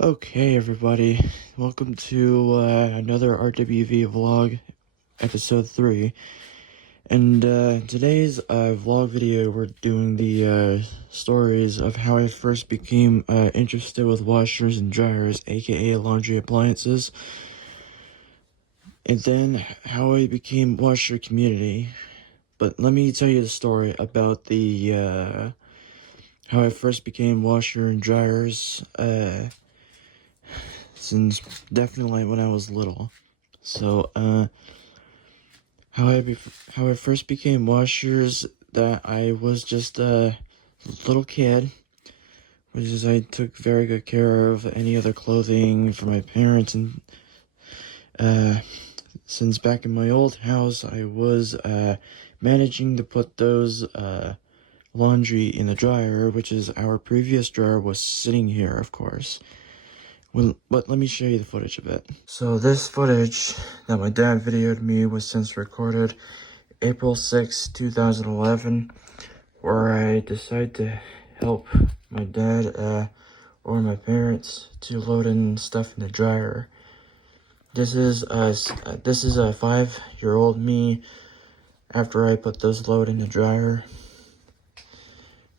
Okay, everybody, welcome to another RWV vlog, episode 3. And today's vlog video, we're doing the stories of how I first became interested with washers and dryers, aka laundry appliances, and then how I became washer community. But let me tell you the story about the how I first became washer and dryers. Since definitely when I was little. So, how I first became washers, that I was just a little kid, which is I took very good care of any other clothing for my parents, and, since back in my old house, I was, managing to put those, laundry in the dryer, which is our previous dryer was sitting here, of course. Well, but let me show you the footage of it. So this footage that my dad videoed me was since recorded April 6, 2011, where I decided to help my dad or my parents to load in stuff in the dryer. This is a 5-year-old me after I put those load in the dryer.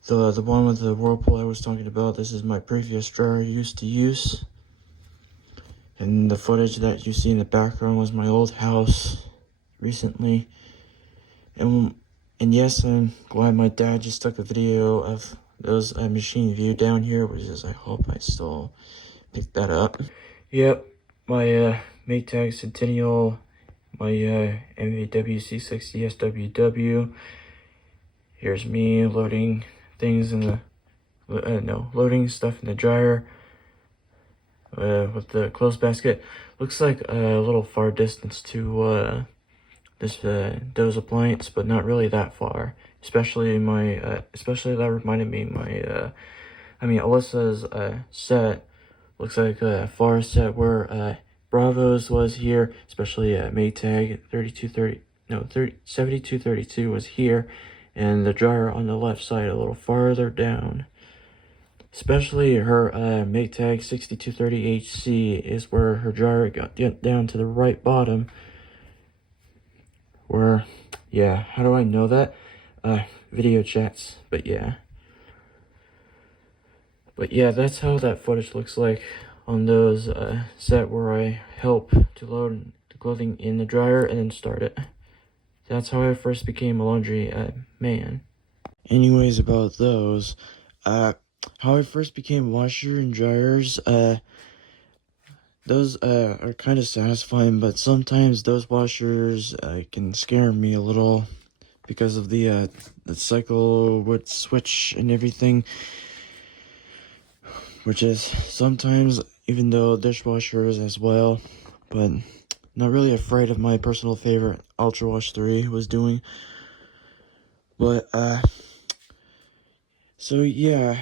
The one with the whirlpool I was talking about, this is my previous dryer I used to use. And the footage that you see in the background was my old house recently. And yes, I'm glad my dad just took a video of those machine view down here, which is, I hope I still pick that up. Yep, my Maytag Centennial, my MAWC60 SWW. Here's me loading things in the, loading stuff in the dryer. With the clothes basket. Looks like a little far distance to those appliance, but not really that far. Especially especially that reminded me Alyssa's set looks like a far set where Bravo's was here, especially Maytag 7232 was here, and the dryer on the left side a little farther down. Especially her Maytag 6230HC is where her dryer got down to the right bottom. Where, yeah, how do I know that? Video chats, but yeah. But yeah, that's how that footage looks like on those set where I help to load the clothing in the dryer and then start it. That's how I first became a laundry man. Anyways, about those, how I first became washer and dryers, those are kind of satisfying, but sometimes those washers can scare me a little because of the cycle would switch and everything, which is sometimes, even though dishwashers as well, but not really afraid of my personal favorite Ultra Wash 3 was doing. But so yeah,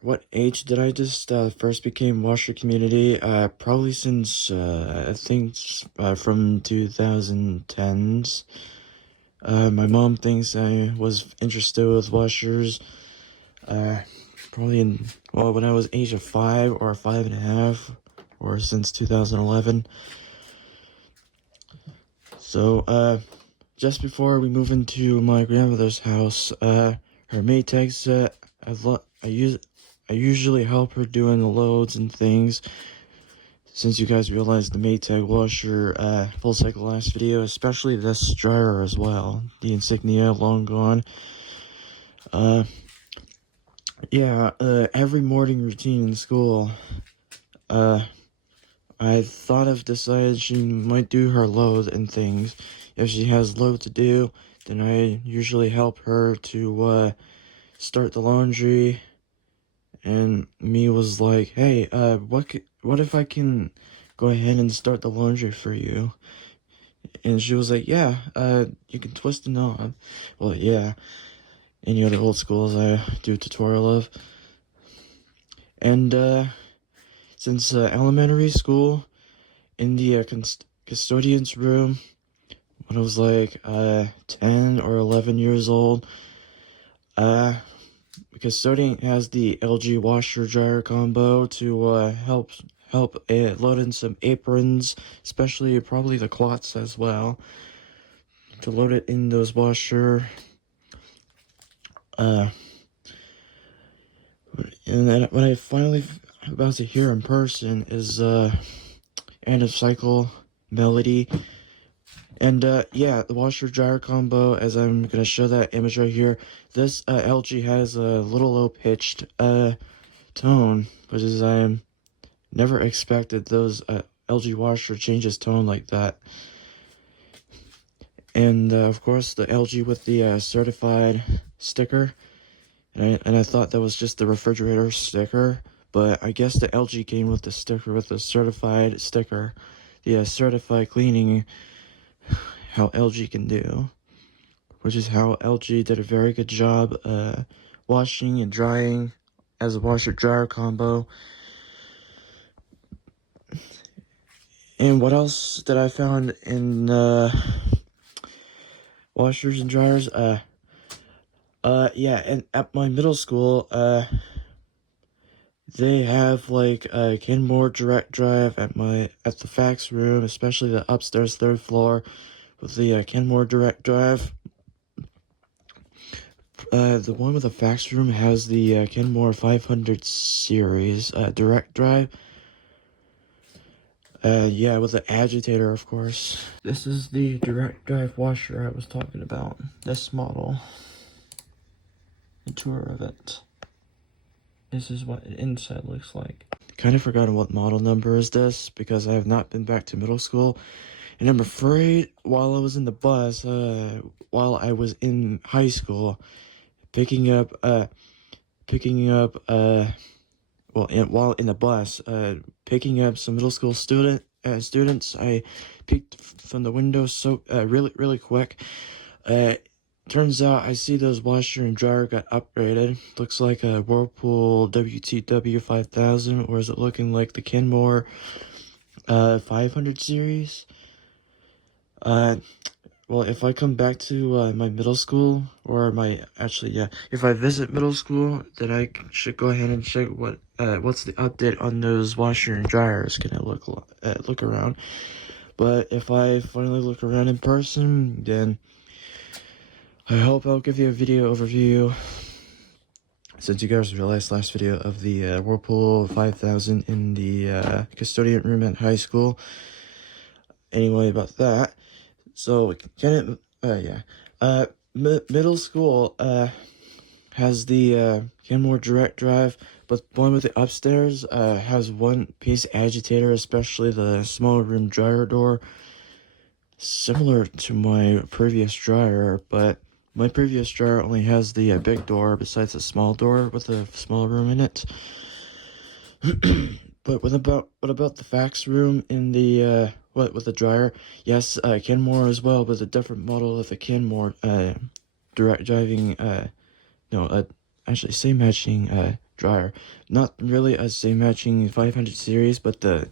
what age did I just first became washer community? Probably since I think from 2010s. My mom thinks I was interested with washers. Probably when I was age of 5 or 5.5, or since 2011. So just before we move into my grandmother's house, her Maytag set, I usually help her doing the loads and things. Since you guys realized the Maytag washer full cycle last video, especially this dryer as well, the insignia long gone. Yeah, every morning routine in school, I thought of decided she might do her load and things. If she has load to do, then I usually help her to start the laundry. And me was like, hey, what if I can go ahead and start the laundry for you? And she was like, yeah, you can twist the knob. Well, yeah, any other old schools I do a tutorial of. And since elementary school, in the custodian's room, when I was like 10 or 11 years old, custodian has the LG washer dryer combo to help load in some aprons, especially probably the cloths as well, to load it in those washer. And then what I finally about to hear in person is end of cycle melody. And yeah, the washer dryer combo, as I'm gonna show that image right here, this LG has a little low pitched tone, which is I never expected those LG washer changes tone like that. And of course the LG with the certified sticker, and I thought that was just the refrigerator sticker, but I guess the LG came with the sticker with the certified sticker, the certified cleaning, how LG can do, which is how LG did a very good job washing and drying as a washer dryer combo. And what else that I found in washers and dryers? Yeah, and at my middle school, they have like a Kenmore direct drive at the fax room, especially the upstairs 3rd floor with the Kenmore direct drive. The one with the fax room has the Kenmore 500 series direct drive. Yeah, with the agitator, of course. This is the direct drive washer I was talking about. This model. A tour of it. This is what the inside looks like. Kind of forgotten what model number is this, because I have not been back to middle school. And I'm afraid while I was in the bus, while I was in high school, picking up, while in the bus, picking up some middle school students, I peeked from the window really quick. Turns out I see those washer and dryer got upgraded. Looks like a Whirlpool WTW 5000, or is it looking like the Kenmore 500 series? Well, if I come back to my middle school, or if I visit middle school, then I should go ahead and check what's the update on those washer and dryers. Can I look around? But if I finally look around in person, then I hope I'll give you a video overview, since you guys realized last video of the Whirlpool 5000 in the custodian room at high school. Anyway, about that. So, middle school has the Kenmore direct drive, but one with the upstairs has one piece agitator, especially the small room dryer door, similar to my previous dryer, but my previous dryer only has the big door besides the small door with a small room in it. But what about the fax room in the with the dryer? Yes, Kenmore as well, but a different model of the Kenmore direct driving actually same matching dryer. Not really a same matching 500 series, but the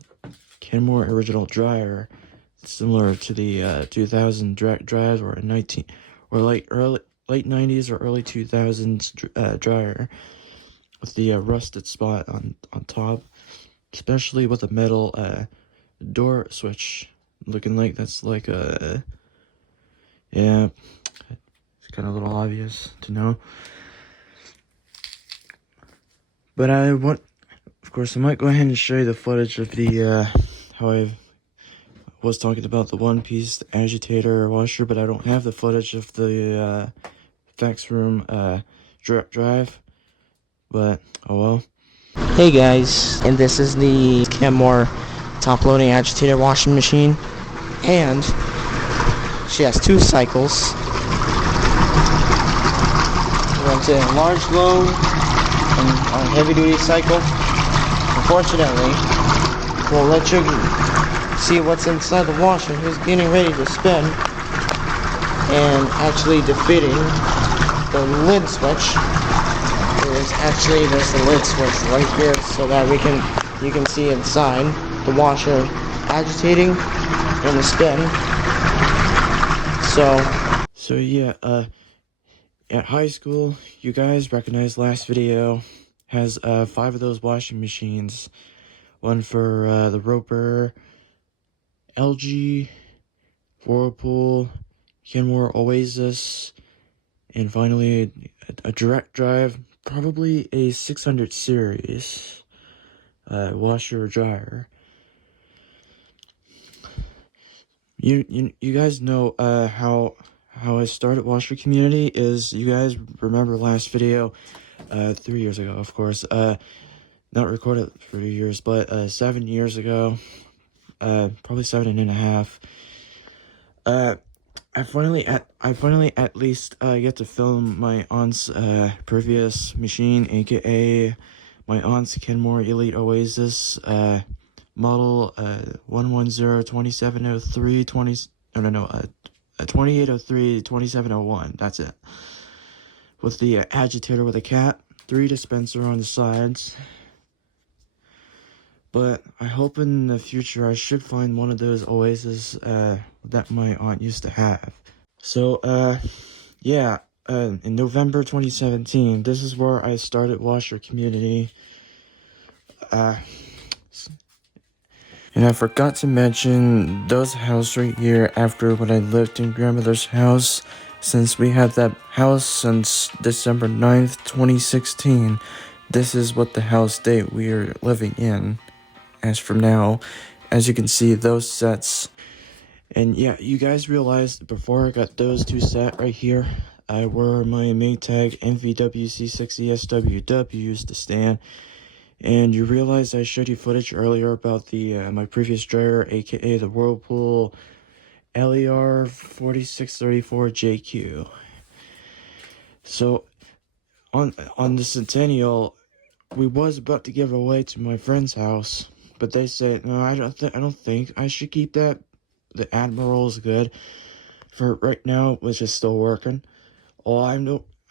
Kenmore original dryer, similar to the 2000 direct drive, or late 90s or early 2000s dryer, with the rusted spot on top, especially with the metal door switch, looking like that's like a, yeah, it's kind of a little obvious to know. But of course, I might go ahead and show you the footage of the how I was talking about the one piece agitator washer, but I don't have the footage of the fax room direct drive, but oh well. Hey guys, and this is the Kenmore top loading agitator washing machine, and she has 2 cycles. Runs a large load and on a heavy duty cycle. Unfortunately, we'll let you see what's inside the washer. It's getting ready to spin, and actually defeating the lid switch. There's the lid switch right here, so that you can see inside the washer agitating in the spin. So yeah, at high school, you guys recognize last video has 5 of those washing machines. One for the Roper, LG, Whirlpool, Kenmore Oasis, and finally a direct drive, probably a 600 series washer or dryer. You guys know how I started washer community is. You guys remember last video 3 years ago, of course, not recorded for years, but 7 years ago, probably 7.5. I finally at least get to film my aunt's previous machine, aka my aunt's Kenmore Elite Oasis model 1102703 2803 2701. That's it. With the agitator with a cap, 3 dispenser on the sides. But I hope in the future I should find one of those Oasis that my aunt used to have. So yeah, in November 2017, this is where I started Washer Community. And I forgot to mention those house right here after when I lived in grandmother's house. Since we had that house since December 9th, 2016, this is what the house date we are living in as from now. As you can see, those sets. And yeah, you guys realized before I got those 2 set right here, I wore my Maytag MVWC60SWWs to stand. And you realize I showed you footage earlier about the my previous dryer, aka the Whirlpool LER 4634JQ. So on the Centennial, we was about to give away to my friend's house, but they said no, I don't think I should keep that. The Admiral's good for right now, which is still working. I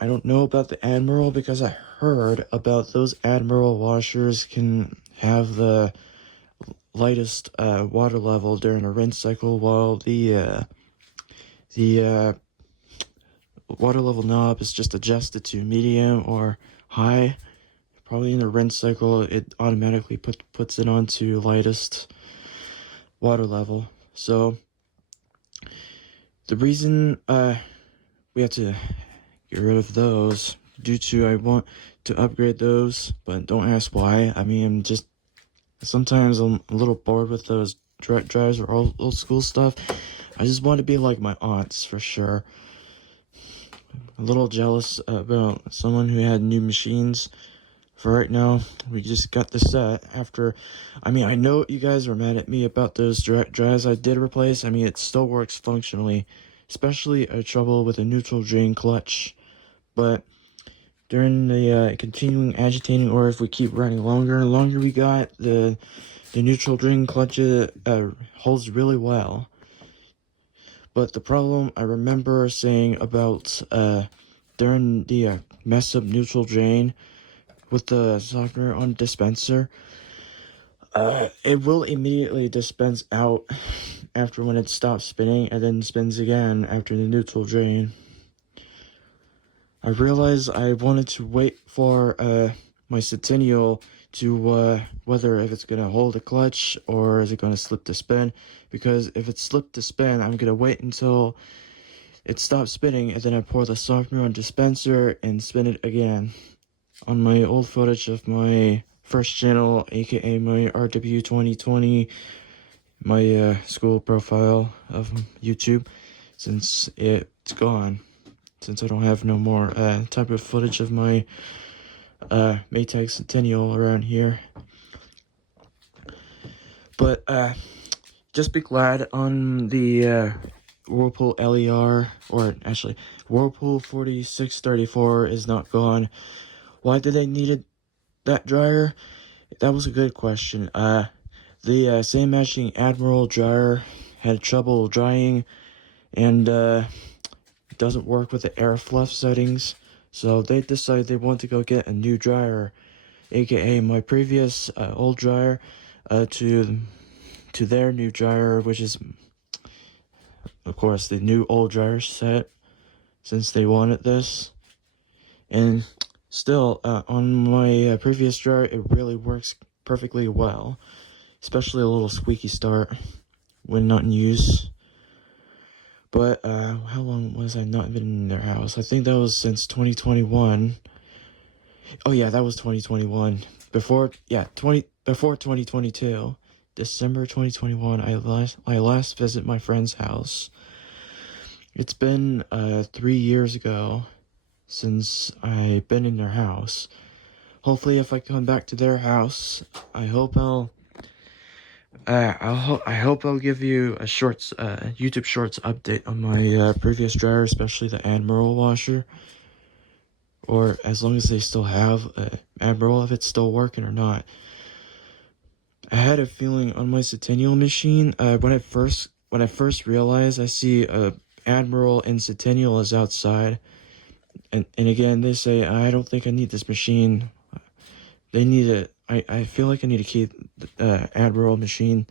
don't know about the Admiral because I heard about those Admiral washers can have the lightest water level during a rinse cycle, while the water level knob is just adjusted to medium or high. Probably in the rinse cycle, it automatically puts it onto lightest water level. So the reason we have to get rid of those due to I want to upgrade those, but don't ask why. I mean, sometimes I'm a little bored with those direct drives or old school stuff. I just want to be like my aunts for sure. A little jealous about someone who had new machines. For right now, we just got the set after. I mean, I know you guys were mad at me about those direct drives I did replace. I mean, it still works functionally, especially trouble with a neutral drain clutch. But during the continuing agitating, or if we keep running longer and longer, we got the neutral drain clutch holds really well. But the problem I remember saying about during the mess up neutral drain with the softener on dispenser, it will immediately dispense out after when it stops spinning, and then spins again after the neutral drain. I realized I wanted to wait for my Centennial to whether if it's gonna hold a clutch or is it gonna slip to spin, because if it's slipped to spin, I'm gonna wait until it stops spinning and then I pour the softener on dispenser and spin it again. On my old footage of my first channel, aka my RWV 2020, my school profile of YouTube, since it's gone, since I don't have no more type of footage of my Maytag Centennial around here. But just be glad on the Whirlpool LER, or actually Whirlpool 4634 is not gone. Why did they need that dryer? That was a good question. The same matching Admiral dryer had trouble drying, and it doesn't work with the air fluff settings. So they decided they want to go get a new dryer, aka my previous old dryer, to their new dryer, which is, of course, the new old dryer set, since they wanted this. And still, on my previous dryer, it really works perfectly well, especially a little squeaky start when not in use. But how long was I not been in their house? I think that was since 2021. Oh yeah, that was 2021. Before 2022, December 2021, I last visit my friend's house. It's been 3 years ago since I've been in their house. Hopefully, if I come back to their house, I hope I'll give you a shorts YouTube Shorts update on my previous dryer, especially the Admiral washer, or as long as they still have Admiral, if it's still working or not. I had a feeling on my Centennial machine when I first realized I see Admiral and Centennial is outside, and again they say I don't think I need this machine. They need it. I feel like I need to keep the Admiral machine.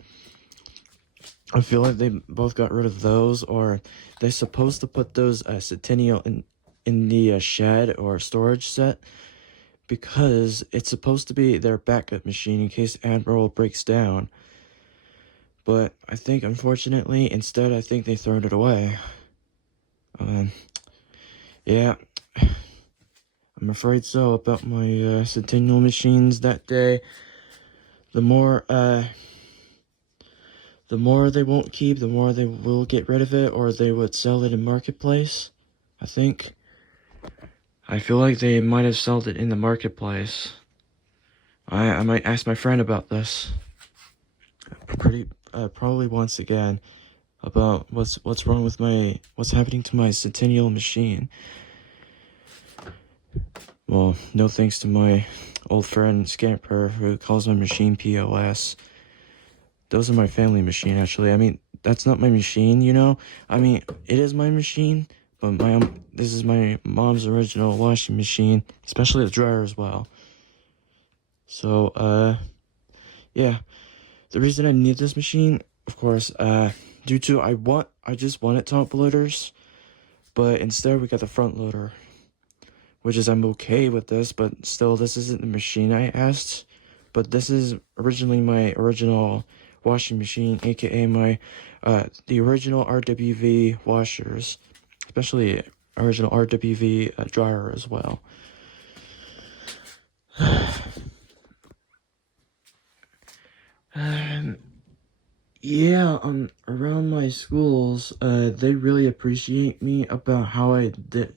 I feel like they both got rid of those, or they're supposed to put those Centennial in the shed or storage set, because it's supposed to be their backup machine in case Admiral breaks down. But I think, unfortunately, instead, I think they thrown it away. Yeah, I'm afraid so about my Centennial machines that day. The more they won't keep, the more they will get rid of it, or they would sell it in Marketplace, I think. I feel like they might have sold it in the Marketplace. I might ask my friend about this. Probably once again, about what's wrong with what's happening to my Centennial machine. Well, no thanks to my old friend Scamper, who calls my machine POS. Those are my family machine, actually. I mean, that's not my machine, you know? I mean, it is my machine, but this is my mom's original washing machine, especially the dryer as well. So, yeah. The reason I need this machine, of course, due to I just wanted top loaders, but instead we got the front loader, which is I'm okay with this, but still this isn't the machine I asked. But this is originally my original washing machine, aka my the original RWV washers, especially original RWV dryer as well. Yeah, around my schools, they really appreciate me about how I did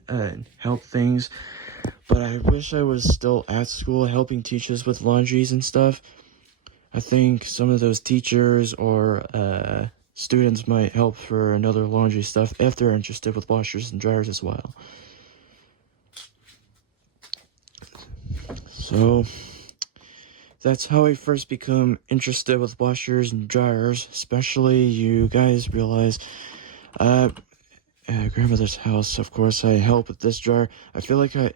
help things, but I wish I was still at school helping teachers with laundries and stuff. I think some of those teachers or students might help for another laundry stuff if they're interested with washers and dryers as well. So that's how I first become interested with washers and dryers, especially you guys realize, at grandmother's house, of course, I help with this dryer. I feel like my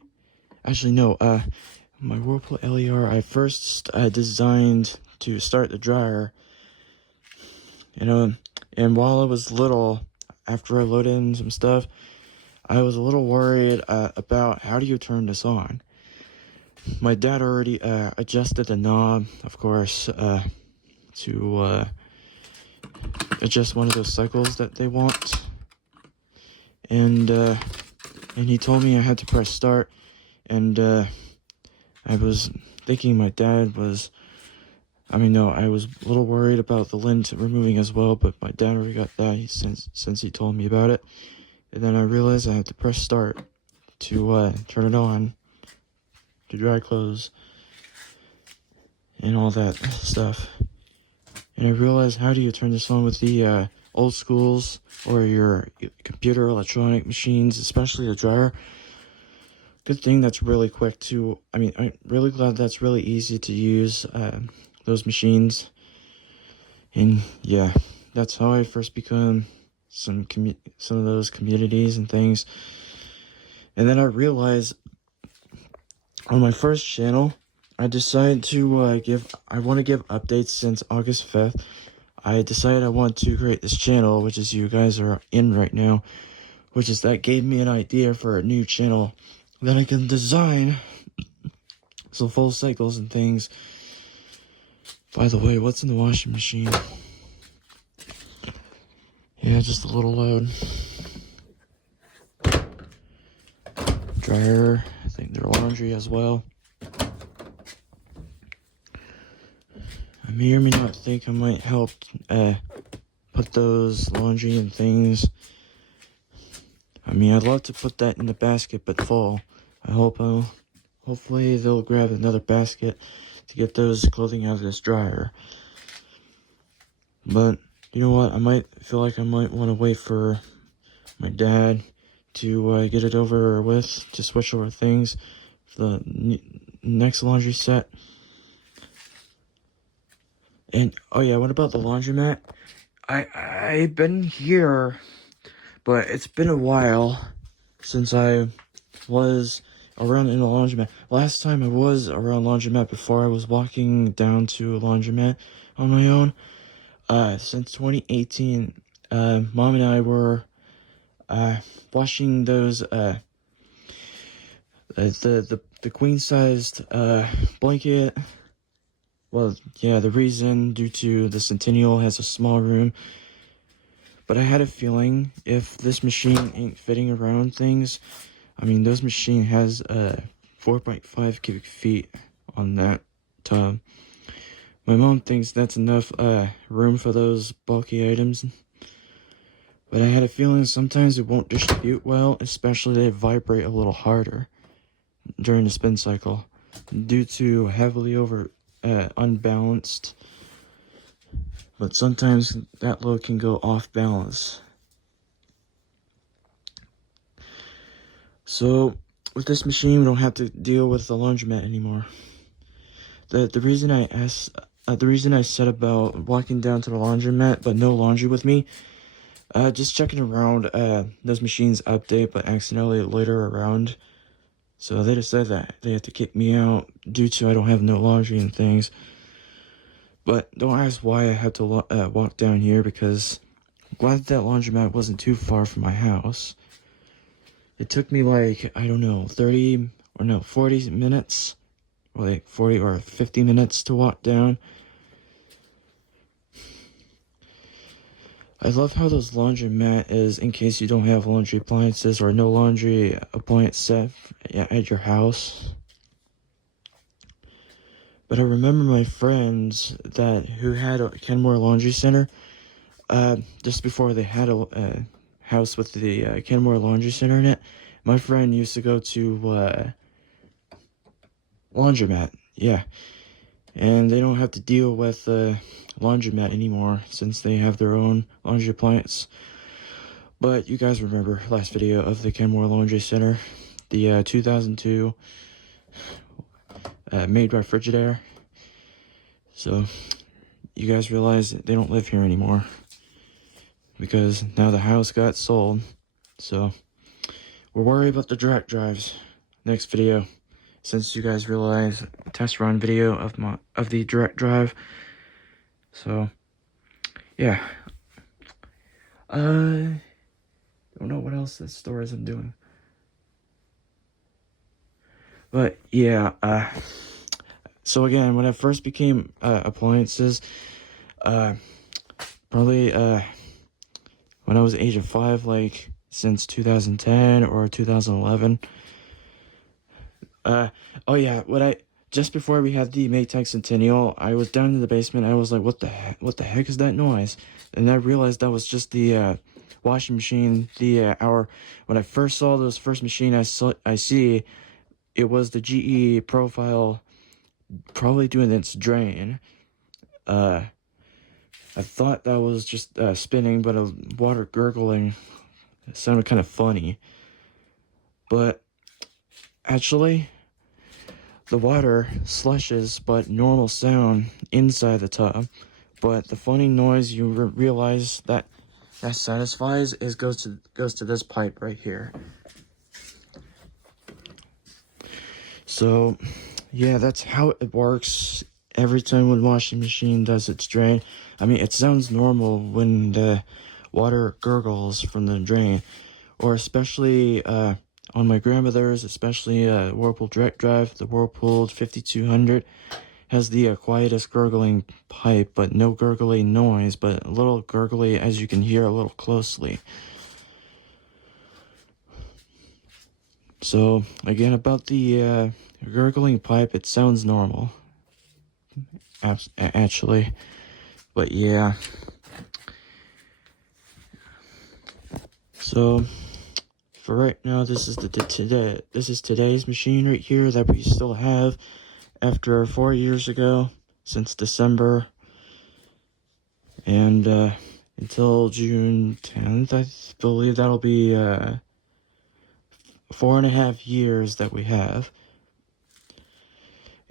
Whirlpool LER, I first designed to start the dryer, and while I was little, after I loaded in some stuff, I was a little worried about how do you turn this on. My dad already adjusted the knob, of course, to adjust one of those cycles that they want, and he told me I had to press start, and I was thinking my dad was, I was a little worried about the lint removing as well, but my dad already got that since he told me about it, and then I realized I had to press start to turn it on, to dry clothes, and all that stuff. And I realized, how do you turn this on with the old schools or your computer electronic machines, especially a dryer? Good thing that's really quick too. I'm really glad that's really easy to use, those machines. And yeah, that's how I first become some of those communities and things. And then I realized, on my first channel, I decided to I want to give updates since August 5th. I decided I want to create this channel, which is you guys are in right now, that gave me an idea for a new channel. then I can design some full cycles and things. By the way, what's in the washing machine? Yeah, just a little load. Dryer, I think their laundry as well. I may or may not think I might help put those laundry and things. I mean, I'd love to put that in the basket, but full. Hopefully they'll grab another basket to get those clothing out of this dryer. But, you know what, I might feel like I might want to wait for my dad to get it over with, to switch over things for the next laundry set. And, oh yeah, what about the laundromat? I've been here, but it's been a while since I was around in a laundromat. Last time I was around laundromat before I was walking down to a laundromat on my own. Since 2018, Mom and I were washing those the queen-sized blanket. Well, yeah, the reason due to the Centennial has a small room. But I had a feeling if this machine ain't fitting around things, I mean, this machine has 4.5 cubic feet on that tub. My mom thinks that's enough room for those bulky items. But I had a feeling sometimes it won't distribute well, especially they vibrate a little harder during the spin cycle due to heavily unbalanced. But sometimes that load can go off balance. So with this machine, we don't have to deal with the laundromat anymore. The reason I said about walking down to the laundromat but no laundry with me, just checking around, those machines update but accidentally loiter around. So they decided that they had to kick me out due to I don't have no laundry and things. But don't ask why I had to walk down here, because I'm glad that laundromat wasn't too far from my house. It took me like, I don't know, 40 minutes, or like 40 or 50 minutes to walk down. I love how those laundromat is in case you don't have laundry appliances or no laundry appliance set at your house. But I remember my friends who had a Kenmore Laundry Center, just before they had a house with the Kenmore Laundry Center in it. My friend used to go to laundromat, yeah. And they don't have to deal with laundromat anymore since they have their own laundry appliance. But you guys remember last video of the Kenmore Laundry Center, the 2002 made by Frigidaire. So you guys realize that they don't live here anymore because now the house got sold. So we're worried about the direct drives next video, since you guys realize test run video of the direct drive. So yeah, don't know what else the stores I'm doing, but yeah, so again, when I first became appliances, probably when I was age of 5, like since 2010 or 2011. Oh yeah, just before we had the Maytag Centennial, I was down in the basement. I was like, what the heck is that noise? And I realized that was just the washing machine. When I first saw those first machine I see, it was the GE profile, probably doing its drain. I thought that was just spinning, but a water gurgling. It sounded kind of funny. But actually, the water slushes, but normal sound inside the tub. But the funny noise you realize that satisfies goes to this pipe right here. So yeah, that's how it works every time when washing machine does its drain. I mean, it sounds normal when the water gurgles from the drain, or especially on on my grandmother's, especially Whirlpool Direct Drive, the Whirlpool 5200 has the quietest gurgling pipe, but no gurgly noise, but a little gurgly as you can hear a little closely. So, again, about the gurgling pipe, it sounds normal, actually, but yeah. So, for right now, this is today's machine right here that we still have after 4 years ago, since December, and until June 10th, I believe that'll be 4.5 years that we have.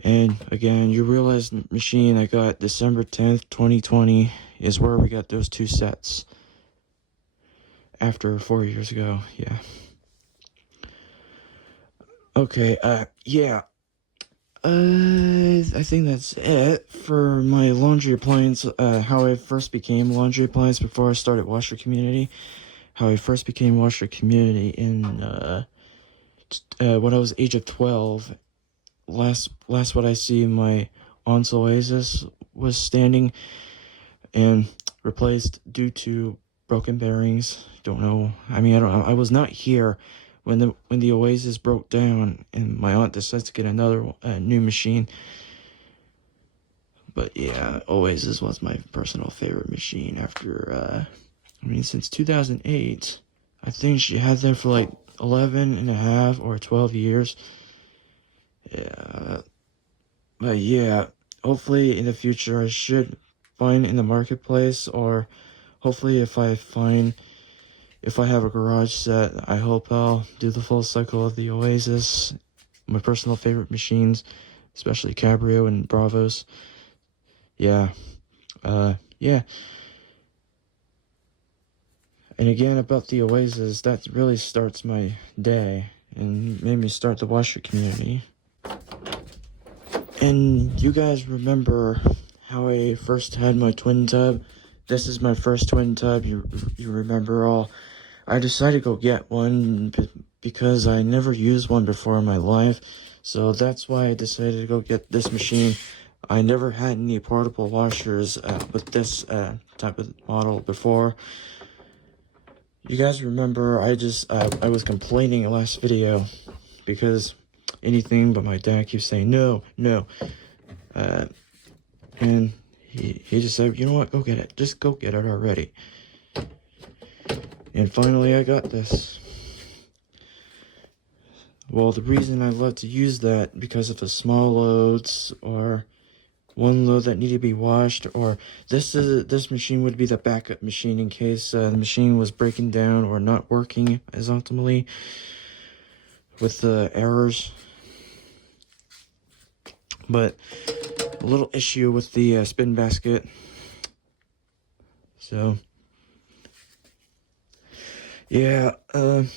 And again, you realize the machine I got December 10th, 2020 is where we got those two sets. After 4 years ago, yeah. Okay, yeah. I think that's it for my laundry appliance, how I first became laundry appliance before I started Washer Community. How I first became Washer Community in, when I was age of 12. Last what I see, my aunt's Oasis was standing and replaced due to broken bearings. Don't know. I mean, I was not here when the Oasis broke down, and my aunt decided to get another new machine. But yeah, Oasis was my personal favorite machine after, since 2008. I think she had that for like 11 and a half or 12 years. Yeah. But yeah, hopefully in the future I should find in the marketplace, or hopefully if I have a garage set, I hope I'll do the full cycle of the Oasis, my personal favorite machines, especially Cabrio and Bravos. Yeah. Yeah. And again, about the Oasis, that really starts my day and made me start the Washer Community. And you guys remember how I first had my twin tub? This is my first twin tub. You remember all. I decided to go get one because I never used one before in my life. So that's why I decided to go get this machine. I never had any portable washers with this type of model before. You guys remember I was complaining last video because anything but my dad keeps saying no. And he just said, you know what, go get it. Just go get it already. And finally I got this. Well, the reason I love to use that because of the small loads, or one load that needed to be washed, or this machine would be the backup machine in case the machine was breaking down or not working as optimally with the errors. But a little issue with the spin basket. So yeah, the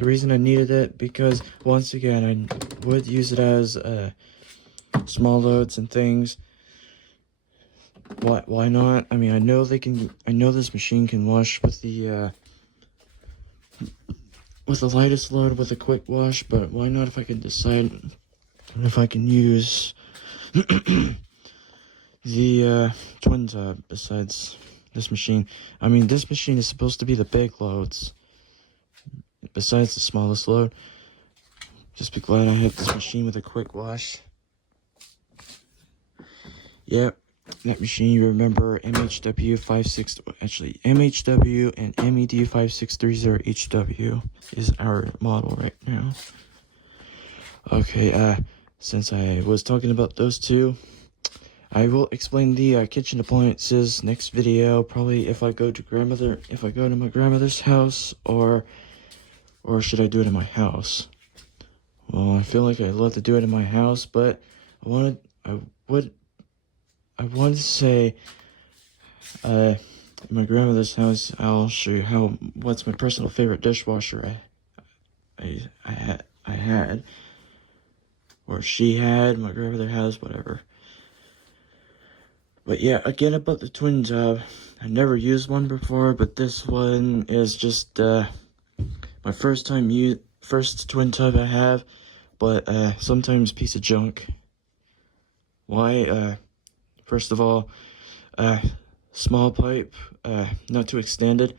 reason I needed it because once again I would use it as small loads and things. Why not? I mean, I know this machine can wash with the lightest load with a quick wash, but why not if I can decide if I can use the twin tub besides this machine. I mean, this machine is supposed to be the big loads besides the smallest load. Just be glad I have this machine with a quick wash. Yep, that machine, you remember MHW and MED 5630HW is our model right now. Okay, since I was talking about those two, I will explain the kitchen appliances next video. Probably if I go to my grandmother's house, or should I do it in my house? Well, I feel like I'd love to do it in my house, but I want to say, in my grandmother's house, I'll show you what's my personal favorite dishwasher I had, or she had, my grandmother has, whatever. But yeah, again about the twin tub, I never used one before, but this one is just my first time first twin tub I have, but sometimes piece of junk. Why? First of all, small pipe, not too extended.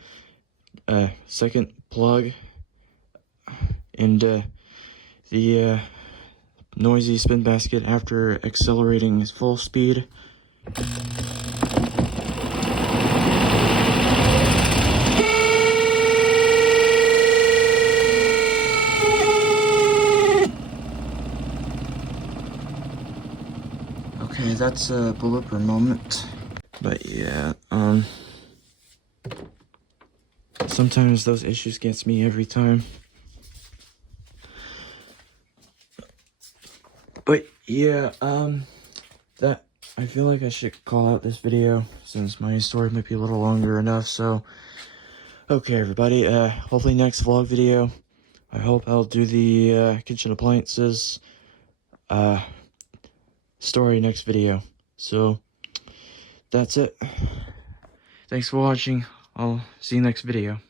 Second plug, and the noisy spin basket after accelerating full speed. Okay, that's a blooper moment. But yeah, sometimes those issues gets me every time. But yeah, that I feel like I should call out this video since my story might be a little longer enough. So, okay, everybody. Hopefully next vlog video, I hope I'll do the kitchen appliances story next video. So that's it. Thanks for watching. I'll see you next video.